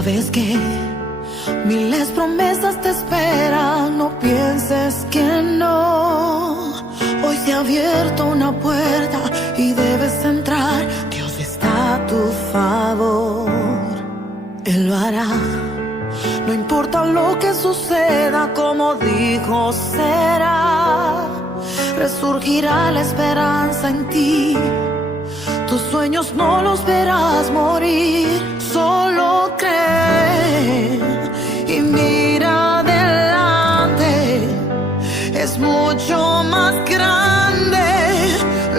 Sabes que miles promesas te esperan, no pienses que no. Hoy se ha abierto una puerta y debes entrar. Dios está a tu favor, Él lo hará. No importa lo que suceda, como dijo será. Resurgirá la esperanza en ti. Tus sueños no los verás morir. Solo cree y mira adelante. Es mucho más grande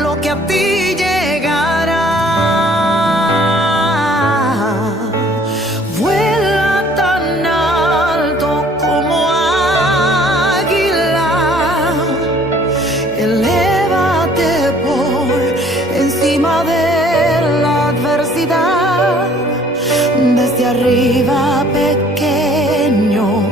lo que a ti llegará. Vuela tan alto como águila. Elévate por encima de la adversidad. Desde arriba pequeño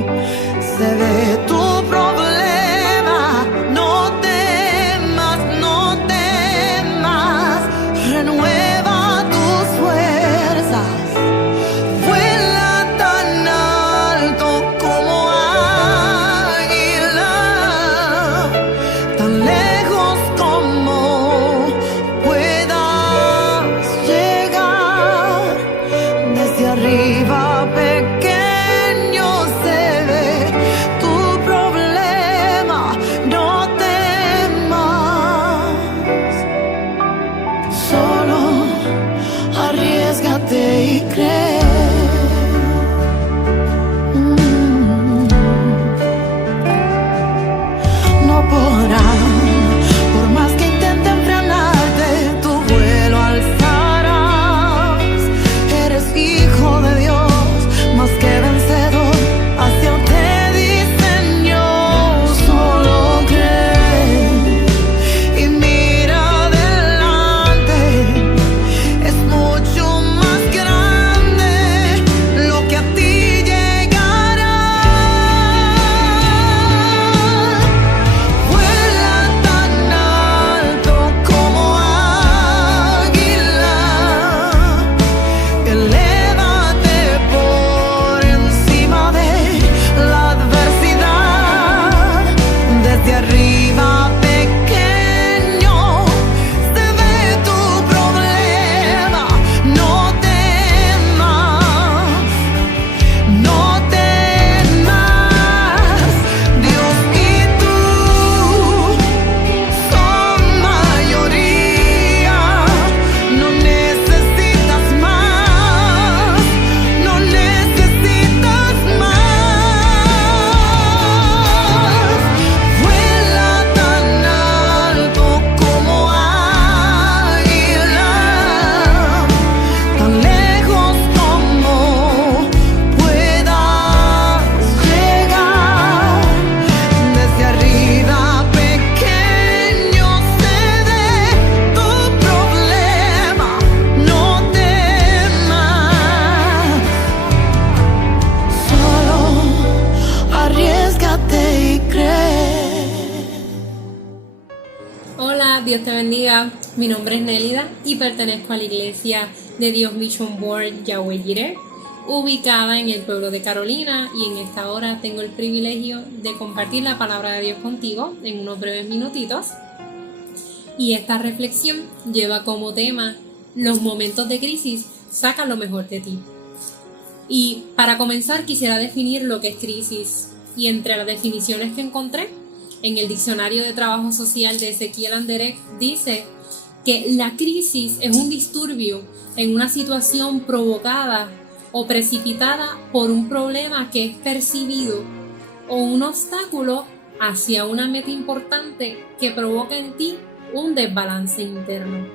se ve tu problema. No temas, no temas. Renueva tus fuerzas. Vuela tan alto como águila, tan lejos como puedas llegar. Desde arriba pequeño se ve tu problema. No temas, solo arriésgate y cree. No podrán, por más que intenten frenarte, tu vuelo alzarás. Eres hijo de Dios, más que vencedor. Hacia Él te diseñó. Solo cree y mira adelante. Es mucho más grande lo que a ti llegará. Vuela tan alto como águila. Elévate por encima de la adversidad. Desde arriba pequeño se ve tu problema. No temas, no temas. Dios y tú son mayoría. No necesitas más, no necesitas más. Vuela tan alto como águila, tan lejos como puedas llegar. Desde arriba pequeño se ve tu problema. No temas, solo arriésgate y cree. Hola, Dios te bendiga. Mi nombre es Nélida y pertenezco a la Iglesia de Dios Mission Board Yahweh Jireh, ubicada en el pueblo de Carolina, y en esta hora tengo el privilegio de compartir la palabra de Dios contigo en unos breves minutitos. Y esta reflexión lleva como tema: los momentos de crisis sacan lo mejor de ti. Y para comenzar quisiera definir lo que es crisis, y entre las definiciones que encontré en el Diccionario de Trabajo Social de Ezequiel Anderek dice que la crisis es un disturbio en una situación provocada o precipitada por un problema que es percibido o un obstáculo hacia una meta importante que provoca en ti un desbalance interno.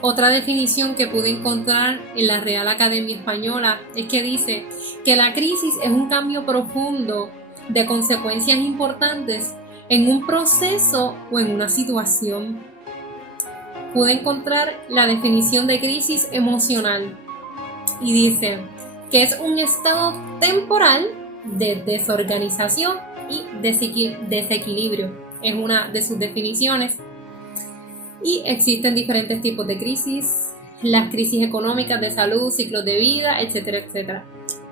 Otra definición que pude encontrar en la Real Academia Española es que dice que la crisis es un cambio profundo de consecuencias importantes en un proceso o en una situación. Pude encontrar la definición de crisis emocional y dice que es un estado temporal de desorganización y desequilibrio. Es una de sus definiciones. Y existen diferentes tipos de crisis. las crisis económicas, de salud, ciclos de vida, etcétera, etcétera.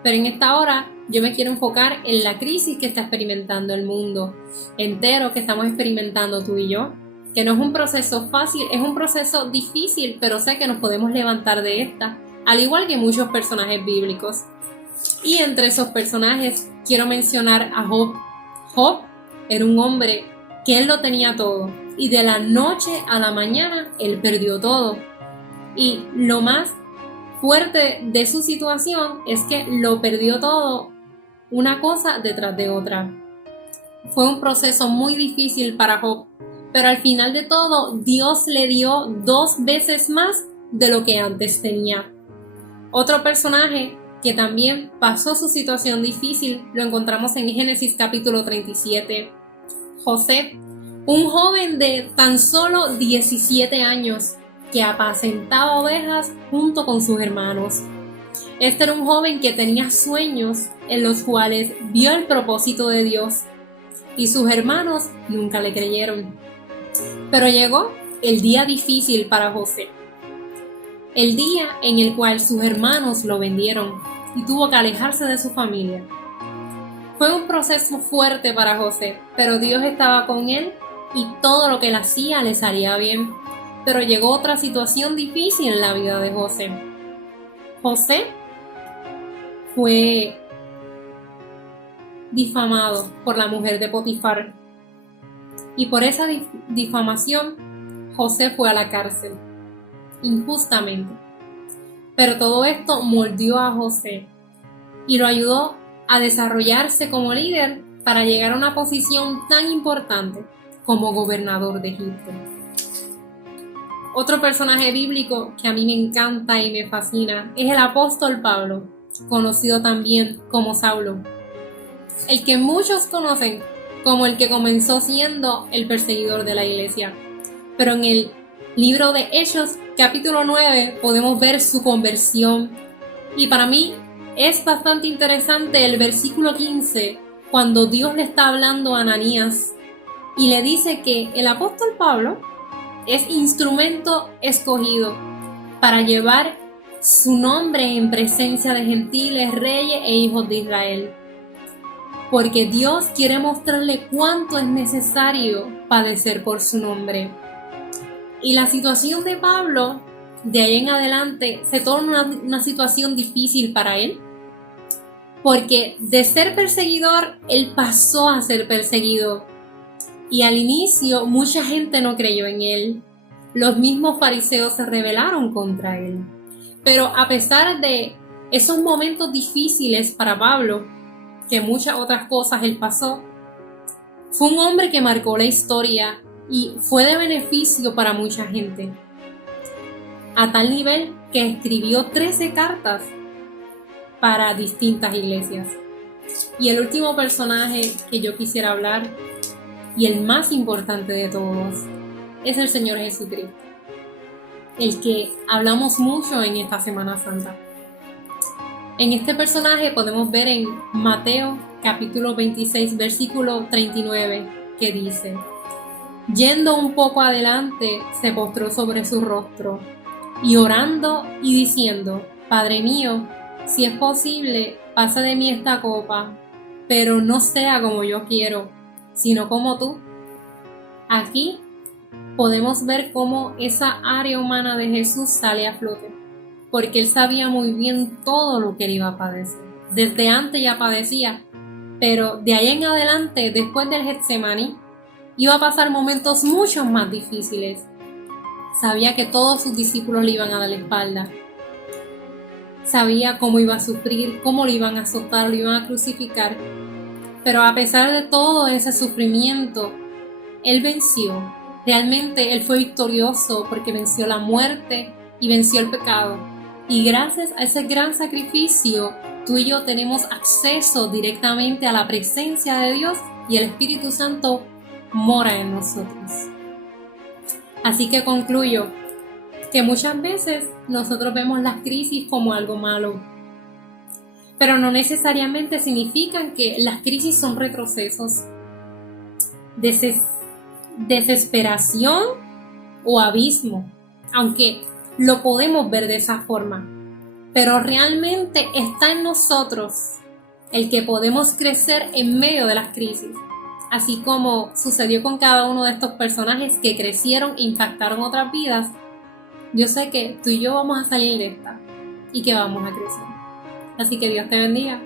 Pero en esta hora yo me quiero enfocar en la crisis que está experimentando el mundo entero, que estamos experimentando tú y yo, que no es un proceso fácil, es un proceso difícil, pero sé que nos podemos levantar de esta, al igual que muchos personajes bíblicos. Y entre esos personajes quiero mencionar a Job. Job era un hombre que él lo tenía todo, y de la noche a la mañana él perdió todo. Y lo más fuerte de su situación es que lo perdió todo, una cosa detrás de otra. Fue un proceso muy difícil para Job, pero al final de todo Dios le dio 2 veces más de lo que antes tenía. Otro personaje que también pasó su situación difícil lo encontramos en Génesis capítulo 37. José, un joven de tan solo 17 años que apacentaba ovejas junto con sus hermanos. Este era un joven que tenía sueños en los cuales vio el propósito de Dios y sus hermanos nunca le creyeron. Pero llegó el día difícil para José, el día en el cual sus hermanos lo vendieron y tuvo que alejarse de su familia. Fue un proceso fuerte para José, pero Dios estaba con él y todo lo que él hacía le salía bien. Pero llegó otra situación difícil en la vida de José. José fue difamado por la mujer de Potifar. Y por esa difamación, José fue a la cárcel, injustamente. Pero todo esto moldeó a José y lo ayudó a desarrollarse como líder para llegar a una posición tan importante como gobernador de Egipto. Otro personaje bíblico que a mí me encanta y me fascina es el apóstol Pablo, conocido también como Saulo, el que muchos conocen como el que comenzó siendo el perseguidor de la iglesia. Pero en el libro de Hechos, capítulo 9, podemos ver su conversión. Y para mí es bastante interesante el versículo 15, cuando Dios le está hablando a Ananías y le dice que el apóstol Pablo es instrumento escogido para llevar su nombre en presencia de gentiles, reyes e hijos de Israel. Porque Dios quiere mostrarle cuánto es necesario padecer por su nombre. Y la situación de Pablo, de ahí en adelante, se torna una situación difícil para él. Porque de ser perseguidor, él pasó a ser perseguido. Y al inicio mucha gente no creyó en él. Los mismos fariseos se rebelaron contra él. Pero a pesar de esos momentos difíciles para Pablo, que muchas otras cosas él pasó, fue un hombre que marcó la historia y fue de beneficio para mucha gente. A tal nivel que escribió 13 cartas para distintas iglesias. Y el último personaje que yo quisiera hablar, y el más importante de todos, es el Señor Jesucristo, el que hablamos mucho en esta Semana Santa. En este personaje podemos ver en Mateo capítulo 26 versículo 39 que dice: yendo un poco adelante se postró sobre su rostro y orando y diciendo: Padre mío, si es posible, pasa de mí esta copa, pero no sea como yo quiero, sino como tú. Aquí podemos ver cómo esa área humana de Jesús sale a flote, porque él sabía muy bien todo lo que él iba a padecer. Desde antes ya padecía, pero de ahí en adelante, después del Getsemaní, iba a pasar momentos mucho más difíciles. Sabía que todos sus discípulos le iban a dar la espalda. Sabía cómo iba a sufrir, cómo lo iban a azotar, lo iban a crucificar. Pero a pesar de todo ese sufrimiento, él venció. Realmente él fue victorioso porque venció la muerte y venció el pecado. Y gracias a ese gran sacrificio, tú y yo tenemos acceso directamente a la presencia de Dios y el Espíritu Santo mora en nosotros. Así que concluyo que muchas veces nosotros vemos las crisis como algo malo, pero no necesariamente significan que las crisis son retrocesos, desesperación o abismo, aunque lo podemos ver de esa forma, pero realmente está en nosotros el que podemos crecer en medio de las crisis, así como sucedió con cada uno de estos personajes que crecieron e impactaron otras vidas. Yo sé que tú y yo vamos a salir de esta y que vamos a crecer. Así que Dios te bendiga.